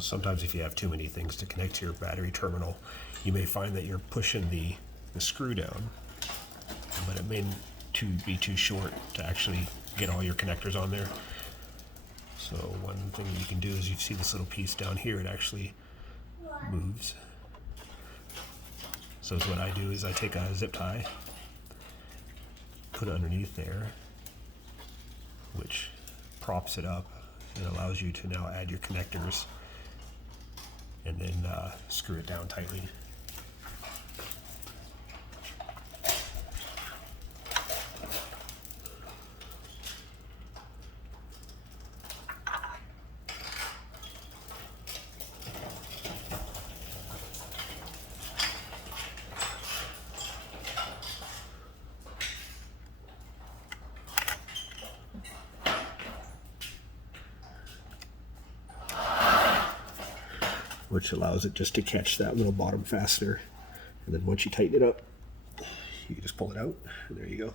Sometimes if you have too many things to connect to your battery terminal, you may find that you're pushing the screw down, but it may be too short to actually get all your connectors on there. So one thing you can do is you see this little piece down here, it actually moves. So what I do is I take a zip tie, put it underneath there, which props it up and allows you to now add your connectors, and then screw it down tightly. Which allows it just to catch that little bottom fastener. And then once you tighten it up, you can just pull it out, and there you go.